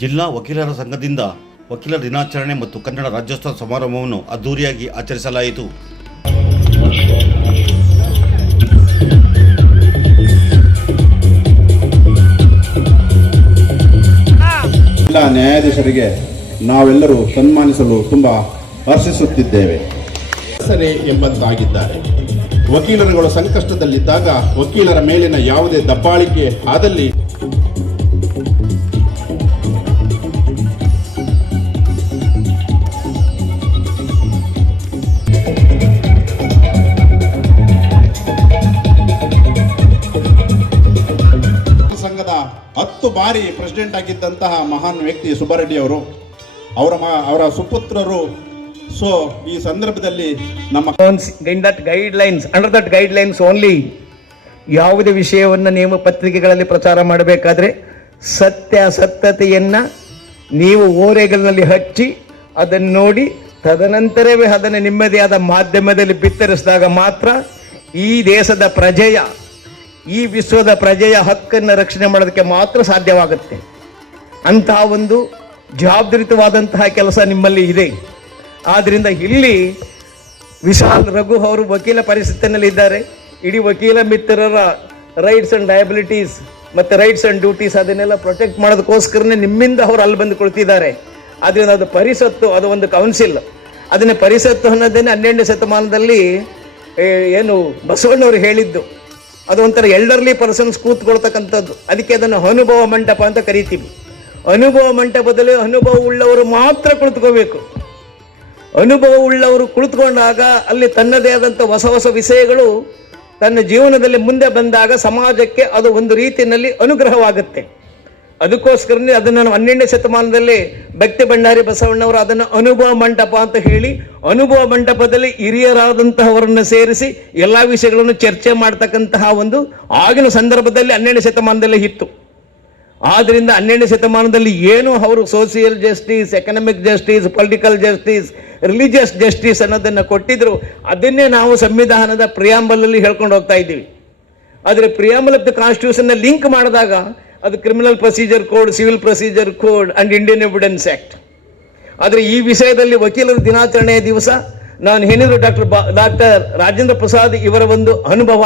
ಜಿಲ್ಲಾ ವಕೀಲರ ಸಂಘದಿಂದ ವಕೀಲರ ದಿನಾಚರಣೆ ಮತ್ತು ಕನ್ನಡ ರಾಜ್ಯೋತ್ಸವ ಸಮಾರಂಭವನ್ನು ಅದ್ದೂರಿಯಾಗಿ ಆಚರಿಸಲಾಯಿತು. ಜಿಲ್ಲಾ ನ್ಯಾಯಾಧೀಶರಿಗೆ ನಾವೆಲ್ಲರೂ ಸನ್ಮಾನಿಸಲು ತುಂಬ ಹರ್ಷಿಸುತ್ತಿದ್ದೇವೆ. ಸರಿ ಎಂಬಂತಾಗಿದ್ದಾರೆ. ವಕೀಲರುಗಳು ಸಂಕಷ್ಟದಲ್ಲಿದ್ದಾಗ ವಕೀಲರ ಮೇಲಿನ ಯಾವುದೇ ದಬ್ಬಾಳಿಕೆ ಆದಲ್ಲಿ ಸಂಘದ 10 ಬಾರಿ ಪ್ರೆಸಿಡೆಂಟ್ ಆಗಿದ್ದಂತಹ ಮಹಾನ್ ವ್ಯಕ್ತಿ ಸುಬ್ಬರೆಡ್ಡಿ ಅವರು, ಅವರ ಸುಪುತ್ರರು. ಸೊ ಈ ಸಂದರ್ಭದಲ್ಲಿ ನಮ್ಮ ಅಂಡರ್ ದಟ್ ಗೈಡ್ಲೈನ್ಸ್ ಓನ್ಲಿ ಯಾವುದೇ ವಿಷಯವನ್ನು ನೇಮ ಪತ್ರಿಕೆಗಳಲ್ಲಿ ಪ್ರಚಾರ ಮಾಡಬೇಕಾದ್ರೆ ಸತ್ಯಾಸತ್ಯತೆಯನ್ನು ನೀವು ಓರೆಗಳಲ್ಲಿ ಹಚ್ಚಿ ಅದನ್ನು ನೋಡಿ ತದನಂತರವೇ ಅದನ್ನು ನಿಮ್ಮದೇ ಆದ ಮಾಧ್ಯಮದಲ್ಲಿ ಬಿತ್ತರಿಸಿದಾಗ ಮಾತ್ರ ಈ ದೇಶದ ಪ್ರಜೆಯ, ಈ ವಿಶ್ವದ ಪ್ರಜೆಯ ಹಕ್ಕನ್ನು ರಕ್ಷಣೆ ಮಾಡೋದಕ್ಕೆ ಮಾತ್ರ ಸಾಧ್ಯವಾಗುತ್ತೆ. ಅಂತಹ ಒಂದು ಜವಾಬ್ದಾರಿತವಾದಂತಹ ಕೆಲಸ ನಿಮ್ಮಲ್ಲಿ ಇದೆ. ಆದ್ದರಿಂದ ಇಲ್ಲಿ ವಿಶಾಲ್ ರಘು ಅವರು ವಕೀಲ ಪರಿಸ್ಥಿತಿಯಲ್ಲಿ ಇದ್ದಾರೆ. ಇಡೀ ವಕೀಲ ಮಿತ್ರರ ರೈಟ್ಸ್ ಆ್ಯಂಡ್ ಲಯಬಿಲಿಟೀಸ್ ಮತ್ತು ರೈಟ್ಸ್ ಆ್ಯಂಡ್ ಡ್ಯೂಟೀಸ್ ಅದನ್ನೆಲ್ಲ ಪ್ರೊಟೆಕ್ಟ್ ಮಾಡೋದಕ್ಕೋಸ್ಕರನೇ ನಿಮ್ಮಿಂದ ಅವರು ಅಲ್ಲಿ ಬಂದು ಕುಳಿತಿದ್ದಾರೆ. ಆದ್ದರಿಂದ ಅದು ಪರಿಷತ್ತು, ಅದು ಒಂದು ಕೌನ್ಸಿಲ್. ಅದನ್ನು ಪರಿಷತ್ತು ಅನ್ನೋದೇನೆ 12ನೇ ಶತಮಾನದಲ್ಲಿ ಏನು ಬಸವಣ್ಣವರು ಹೇಳಿದ್ದು, ಅದು ಒಂಥರ ಎಲ್ಡರ್ಲಿ ಪರ್ಸನ್ಸ್ ಕೂತ್ಕೊಳ್ತಕ್ಕಂಥದ್ದು. ಅದಕ್ಕೆ ಅದನ್ನು ಅನುಭವ ಮಂಟಪ ಅಂತ ಕರಿತೀವಿ. ಅನುಭವ ಮಂಟಪದಲ್ಲಿ ಅನುಭವ ಉಳ್ಳವರು ಮಾತ್ರ ಕುಳಿತುಕೋಬೇಕು. ಅನುಭವ ಉಳ್ಳವರು ಕುಳಿತುಕೊಂಡಾಗ ಅಲ್ಲಿ ತನ್ನದೇ ಆದಂಥ ಹೊಸ ಹೊಸ ವಿಷಯಗಳು ತನ್ನ ಜೀವನದಲ್ಲಿ ಮುಂದೆ ಬಂದಾಗ ಸಮಾಜಕ್ಕೆ ಅದು ಒಂದು ರೀತಿಯಲ್ಲಿ ಅನುಗ್ರಹವಾಗುತ್ತೆ. ಅದಕ್ಕೋಸ್ಕರನೇ ಅದನ್ನು 12ನೇ ಶತಮಾನದಲ್ಲಿ ಭಕ್ತಿ ಭಂಡಾರಿ ಬಸವಣ್ಣವರು ಅದನ್ನು ಅನುಭವ ಮಂಟಪ ಅಂತ ಹೇಳಿ, ಅನುಭವ ಮಂಟಪದಲ್ಲಿ ಹಿರಿಯರಾದಂತಹವರನ್ನು ಸೇರಿಸಿ ಎಲ್ಲ ವಿಷಯಗಳನ್ನು ಚರ್ಚೆ ಮಾಡ್ತಕ್ಕಂತಹ ಒಂದು ಆಗಿನ ಸಂದರ್ಭದಲ್ಲಿ 12ನೇ ಶತಮಾನದಲ್ಲಿ ಇತ್ತು. ಆದ್ದರಿಂದ 12ನೇ ಶತಮಾನದಲ್ಲಿ ಏನು ಅವರು social justice, economic justice, political justice, religious justice ಅನ್ನೋದನ್ನು ಕೊಟ್ಟಿದ್ರು. ಅದನ್ನೇ ನಾವು ಸಂವಿಧಾನದ ಪ್ರಿಯಾಂಬಲಲ್ಲಿ ಹೇಳ್ಕೊಂಡು ಹೋಗ್ತಾ ಇದ್ದೀವಿ. ಆದರೆ ಪ್ರಿಯಾಂಬಲ್ ಆಫ್ ದ ಕಾನ್ಸ್ಟಿಟ್ಯೂಷನ್ನ ಲಿಂಕ್ ಮಾಡಿದಾಗ ಅದು criminal procedure code, civil procedure code and Indian evidence act. ಆದರೆ ಈ ವಿಷಯದಲ್ಲಿ ವಕೀಲರ ದಿನಾಚರಣೆಯ ದಿವಸ ನಾನು ಏನಿದ್ರು ಡಾಕ್ಟರ್ ರಾಜೇಂದ್ರ ಪ್ರಸಾದ್ ಇವರ ಒಂದು ಅನುಭವ,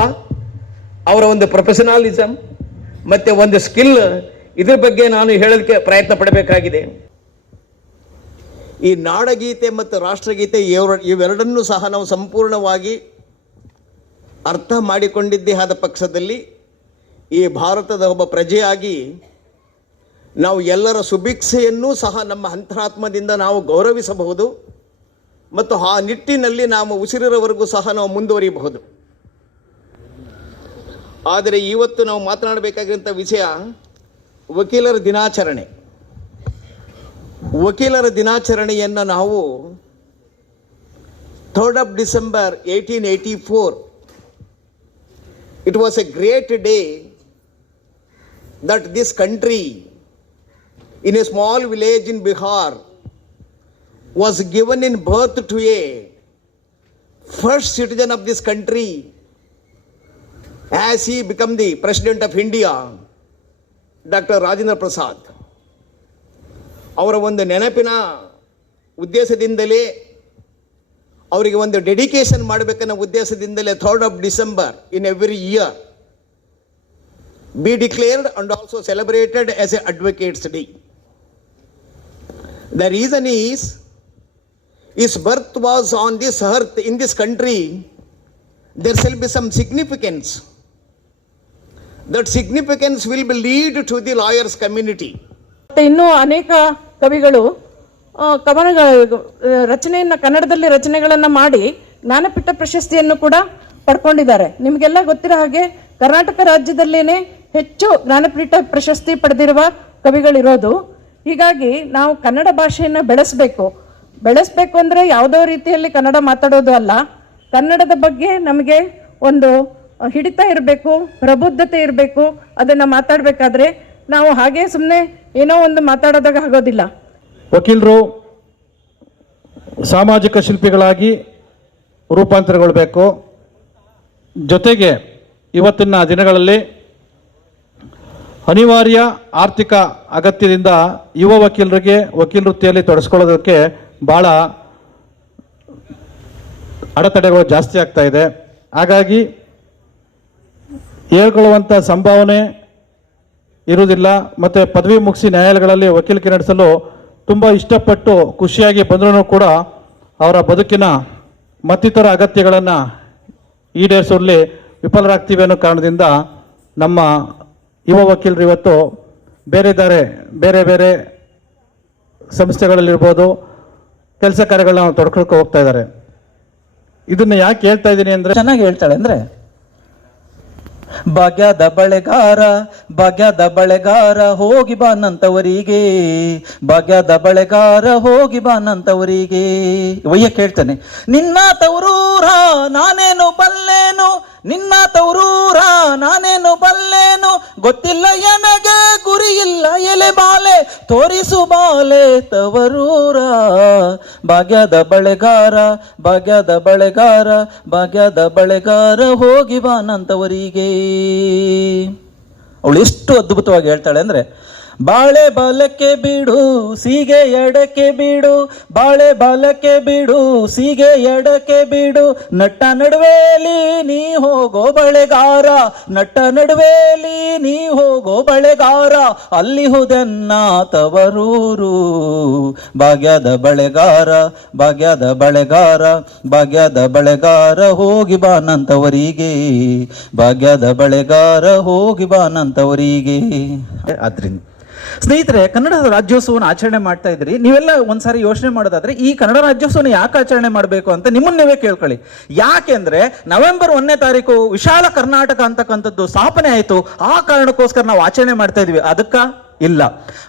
ಅವರ ಒಂದು ಪ್ರೊಫೆಷನಲಿಸಮ್ ಮತ್ತು ಒಂದು ಸ್ಕಿಲ್, ಇದ್ರ ಬಗ್ಗೆ ನಾನು ಹೇಳೋದಕ್ಕೆ ಪ್ರಯತ್ನ ಪಡಬೇಕಾಗಿದೆ. ಈ ನಾಡಗೀತೆ ಮತ್ತು ರಾಷ್ಟ್ರಗೀತೆ ಇವೆರಡನ್ನೂ ಸಹ ನಾವು ಸಂಪೂರ್ಣವಾಗಿ ಅರ್ಥ ಮಾಡಿಕೊಂಡಿದ್ದೇ ಆದ ಪಕ್ಷದಲ್ಲಿ ಈ ಭಾರತದ ಒಬ್ಬ ಪ್ರಜೆಯಾಗಿ ನಾವು ಎಲ್ಲರ ಸುಭಿಕ್ಷೆಯನ್ನೂ ಸಹ ನಮ್ಮ ಅಂತರಾತ್ಮದಿಂದ ನಾವು ಗೌರವಿಸಬಹುದು ಮತ್ತು ಆ ನಿಟ್ಟಿನಲ್ಲಿ ನಾವು ಉಸಿರಿರೋವರೆಗೂ ಸಹ ನಾವು ಮುಂದುವರಿಯಬಹುದು. ಆದರೆ ಇವತ್ತು ನಾವು ಮಾತನಾಡಬೇಕಾಗಿರುವಂಥ ವಿಷಯ ವಕೀಲರ ದಿನಾಚರಣೆ. ವಕೀಲರ ದಿನಾಚರಣೆಯನ್ನು ನಾವು 3rd of December 1884, it was a great day that this country in a small village in Bihar was given in birth to a first citizen of this country as he became the President of India, Dr. Rajendra Prasad. ಅವರ ಒಂದು ನೆನಪಿನ ಉದ್ದೇಶದಿಂದಲೇ, ಅವರಿಗೆ ಒಂದು dedication ಮಾಡಬೇಕನ್ನೋ ಉದ್ದೇಶದಿಂದಲೇ 3rd of December in every year be declared and also celebrated as an Advocates' Day. The reason is his birth was on this earth, in this country. There shall be some significance. That significance will be lead to the lawyers community. ಇನ್ನೂ ಅನೇಕ ಕವಿಗಳು ರಚನೆಯನ್ನು ಕನ್ನಡದಲ್ಲಿ ರಚನೆಗಳನ್ನು ಮಾಡಿ ಜ್ಞಾನಪೀಠ ಪ್ರಶಸ್ತಿಯನ್ನು ಕೂಡ ಪಡ್ಕೊಂಡಿದ್ದಾರೆ. ನಿಮಗೆಲ್ಲ ಗೊತ್ತಿರೋ ಹಾಗೆ ಕರ್ನಾಟಕ ರಾಜ್ಯದಲ್ಲೇನೆ ಹೆಚ್ಚು ಜ್ಞಾನಪೀಠ ಪ್ರಶಸ್ತಿ ಪಡೆದಿರುವ ಕವಿಗಳಿರೋದು. ಹೀಗಾಗಿ ನಾವು ಕನ್ನಡ ಭಾಷೆಯನ್ನು ಬೆಳೆಸಬೇಕು ಅಂದರೆ ಯಾವುದೋ ರೀತಿಯಲ್ಲಿ ಕನ್ನಡ ಮಾತಾಡೋದು ಅಲ್ಲ, ಕನ್ನಡದ ಬಗ್ಗೆ ನಮಗೆ ಒಂದು ಹಿಡಿತ ಇರಬೇಕು, ಪ್ರಬುದ್ಧತೆ ಇರಬೇಕು. ಅದನ್ನು ಮಾತಾಡಬೇಕಾದ್ರೆ ನಾವು ಹಾಗೆ ಸುಮ್ಮನೆ ಏನೋ ಒಂದು ಮಾತಾಡೋದಾಗ ಆಗೋದಿಲ್ಲ. ವಕೀಲರು ಸಾಮಾಜಿಕ ಶಿಲ್ಪಿಗಳಾಗಿ ರೂಪಾಂತರಗೊಳ್ಳಬೇಕು. ಜೊತೆಗೆ ಇವತ್ತಿನ ದಿನಗಳಲ್ಲಿ ಅನಿವಾರ್ಯ ಆರ್ಥಿಕ ಅಗತ್ಯದಿಂದ ಯುವ ವಕೀಲರಿಗೆ ವಕೀಲ ವೃತ್ತಿಯಲ್ಲಿ ತೊಡಗಿಸ್ಕೊಳ್ಳೋದಕ್ಕೆ ಭಾಳ ಅಡೆತಡೆಗಳು ಜಾಸ್ತಿ ಆಗ್ತಾ ಇದೆ. ಹಾಗಾಗಿ ಹೇಳ್ಕೊಳ್ಳುವಂಥ ಸಂಭಾವನೆ ಇರುವುದಿಲ್ಲ. ಮತ್ತು ಪದವಿ ಮುಗಿಸಿ ನ್ಯಾಯಾಲಯಗಳಲ್ಲಿ ವಕೀಲಿಕೆ ನಡೆಸಲು ತುಂಬ ಇಷ್ಟಪಟ್ಟು ಖುಷಿಯಾಗಿ ಬಂದರೂ ಕೂಡ ಅವರ ಬದುಕಿನ ಮತ್ತಿತರ ಅಗತ್ಯಗಳನ್ನು ಈಡೇರಿಸುವಲ್ಲಿ ವಿಫಲರಾಗ್ತೀವಿ ಅನ್ನೋ ಕಾರಣದಿಂದ ನಮ್ಮ ಯುವ ವಕೀಲರು ಇವತ್ತು ಬೇರೆ ಬೇರೆ ಸಂಸ್ಥೆಗಳಲ್ಲಿರ್ಬೋದು ಕೆಲಸ ಕಾರ್ಯಗಳನ್ನ ತೊಡ್ಕೊಳ್ಕೊ ಹೋಗ್ತಾ ಇದ್ದಾರೆ. ಇದನ್ನು ಯಾಕೆ ಹೇಳ್ತಾ ಇದ್ದೀನಿ ಅಂದರೆ, ಚೆನ್ನಾಗಿ ಹೇಳ್ತಾಳೆ ಅಂದ್ರೆ, ಭಾಗ್ಯದ ಬಳೆಗಾರ ಹೋಗಿ ಬಾನಂತವರಿಗೆ, ಭಾಗ್ಯದ ಬಳೆಗಾರ ಹೋಗಿ ಬಾನಂತವರಿಗೆ. ವಯ್ಯಕ್ಕೆ ಹೇಳ್ತಾನೆ, ನಿನ್ನ ತವರೂರ ನಾನೇನು ಬಲ್ಲೇನು, ನಿನ್ನ ತವರೂರ ನಾನೇನು ಬಲ್ಲೇನು, ಗೊತ್ತಿಲ್ಲ ಎನಗೆ ಗುರಿ ಇಲ್ಲ ಎಲೆ ಬಾಲೆ, ತೋರಿಸು ಬಾಲೆ ತವರೂರ. ಭಾಗ್ಯದ ಬಳೆಗಾರ ಹೋಗಿ ಬಾನಂತವರಿಗೆ. ಅವಳು ಎಷ್ಟು ಅದ್ಭುತವಾಗಿ ಹೇಳ್ತಾಳೆ ಅಂದ್ರೆ, ಬಾಳೆ ಬಾಲಕ್ಕೆ ಬಿಡು ಸೀಗೆ ಎಡಕ್ಕೆ ಬಿಡು, ಬಾಳೆ ಬಾಲಕ್ಕೆ ಬಿಡು ಸೀಗೆ ಎಡಕ್ಕೆ ಬಿಡು, ನಟ್ಟ ನಡುವೆಲಿ ನೀ ಹೋಗೋ ಬಳೆಗಾರ, ನಟ್ಟ ನಡುವೆಲಿ ನೀ ಹೋಗೋ ಬಳೆಗಾರ, ಅಲ್ಲಿ ಹೋದೆನ್ನ ತವರೂರು. ಭಾಗ್ಯದ ಬಳೆಗಾರ ಹೋಗಿ ಬಾನಂತವರಿಗೆ, ಭಾಗ್ಯದ ಬಳೆಗಾರ ಹೋಗಿ ಬಾನಂತವರಿಗೆ. ಆದ್ರಿಂದ ಸ್ನೇಹಿತರೆ, ಕನ್ನಡ ರಾಜ್ಯೋತ್ಸವವನ್ನು ಆಚರಣೆ ಮಾಡ್ತಾ ಇದ್ರಿ. ನೀವೆಲ್ಲ ಒಂದ್ಸಾರಿ ಯೋಚನೆ ಮಾಡೋದಾದ್ರೆ ಈ ಕನ್ನಡ ರಾಜ್ಯೋತ್ಸವನ ಯಾಕೆ ಆಚರಣೆ ಮಾಡಬೇಕು ಅಂತ ನಿಮ್ಮನ್ನ ನೀವೇ ಕೇಳ್ಕೊಳ್ಳಿ. ಯಾಕೆಂದ್ರೆ ನವೆಂಬರ್ 1ನೇ ತಾರೀಕು ವಿಶಾಲ ಕರ್ನಾಟಕ ಅಂತಕ್ಕಂಥದ್ದು ಸ್ಥಾಪನೆ ಆಯಿತು. ಆ ಕಾರಣಕ್ಕೋಸ್ಕರ ನಾವು ಆಚರಣೆ ಮಾಡ್ತಾ ಇದ್ವಿ, ಅದಕ್ಕ ಇಲ್ಲ.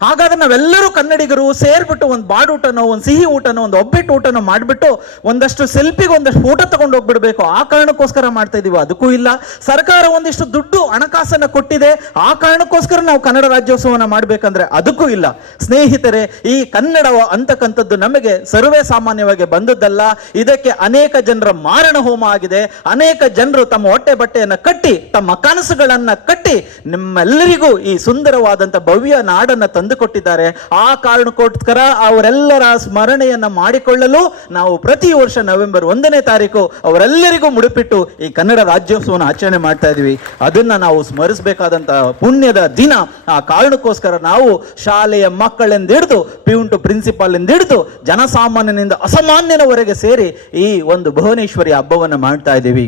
ಹಾಗಾದ್ರೆ ನಾವೆಲ್ಲರೂ ಕನ್ನಡಿಗರು ಸೇರ್ಬಿಟ್ಟು ಒಂದು ಬಾಡೂಟನೋ, ಒಂದು ಸಿಹಿ ಊಟನೋ, ಒಂದು ಒಬ್ಬಿಟ್ಟು ಊಟನೋ ಮಾಡಿಬಿಟ್ಟು ಒಂದಷ್ಟು ಸೆಲ್ಫಿಗೆ ಒಂದಷ್ಟು ಫೋಟೋ ತಗೊಂಡು ಹೋಗ್ಬಿಡ್ಬೇಕು, ಆ ಕಾರಣಕ್ಕೋಸ್ಕರ ಮಾಡ್ತಾ ಇದೀವಿ, ಅದಕ್ಕೂ ಇಲ್ಲ. ಸರ್ಕಾರ ಒಂದಿಷ್ಟು ದುಡ್ಡು ಹಣಕಾಸನ್ನ ಕೊಟ್ಟಿದೆ, ಆ ಕಾರಣಕ್ಕೋಸ್ಕರ ನಾವು ಕನ್ನಡ ರಾಜ್ಯೋತ್ಸವನ ಮಾಡ್ಬೇಕಂದ್ರೆ ಅದಕ್ಕೂ ಇಲ್ಲ. ಸ್ನೇಹಿತರೆ, ಈ ಕನ್ನಡ ಅಂತಕ್ಕಂಥದ್ದು ನಮಗೆ ಸರ್ವೇ ಸಾಮಾನ್ಯವಾಗಿ ಬಂದದ್ದಲ್ಲ. ಇದಕ್ಕೆ ಅನೇಕ ಜನರ ಮಾರಣ ಹೋಮ ಆಗಿದೆ. ಅನೇಕ ಜನರು ತಮ್ಮ ಹೊಟ್ಟೆ ಬಟ್ಟೆಯನ್ನ ಕಟ್ಟಿ, ತಮ್ಮ ಕನಸುಗಳನ್ನ ಕಟ್ಟಿ ನಿಮ್ಮೆಲ್ಲರಿಗೂ ಈ ಸುಂದರವಾದಂಥ ಭವ್ಯ ನಾಡನ್ನ ತಂದುಕೊಟ್ಟಿದ್ದಾರೆ. ಆ ಕಾರಣಕ್ಕೋಸ್ಕರ ಅವರೆಲ್ಲರ ಸ್ಮರಣೆಯನ್ನ ಮಾಡಿಕೊಳ್ಳಲು ನಾವು ಪ್ರತಿ ವರ್ಷ ನವೆಂಬರ್ 1ನೇ ತಾರೀಕು ಅವರೆಲ್ಲರಿಗೂ ಮುಡಿಪಿಟ್ಟು ಈ ಕನ್ನಡ ರಾಜ್ಯೋತ್ಸವವನ್ನು ಆಚರಣೆ ಮಾಡ್ತಾ ಇದೀವಿ. ಅದನ್ನ ನಾವು ಸ್ಮರಿಸಬೇಕಾದಂತಹ ಪುಣ್ಯದ ದಿನ. ಆ ಕಾರಣಕ್ಕೋಸ್ಕರ ನಾವು ಶಾಲೆಯ ಮಕ್ಕಳೆಂದಿಡಿದು ಪ್ಯೂನ್ ಟು ಪ್ರಿನ್ಸಿಪಾಲ್ ಎಂದಿಡಿದು ಜನಸಾಮಾನ್ಯನಿಂದ ಅಸಾಮಾನ್ಯನವರೆಗೆ ಸೇರಿ ಈ ಒಂದು ಭುವನೇಶ್ವರಿ ಹಬ್ಬವನ್ನು ಮಾಡ್ತಾ ಇದ್ದೀವಿ.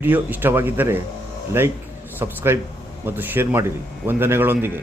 ವಿಡಿಯೋ ಇಷ್ಟವಾಗಿದ್ದರೆ ಲೈಕ್, ಸಬ್ಸ್ಕ್ರೈಬ್ ಮತ್ತು ಶೇರ್ ಮಾಡಿರಿ. ವಂದನೆಗಳೊಂದಿಗೆ.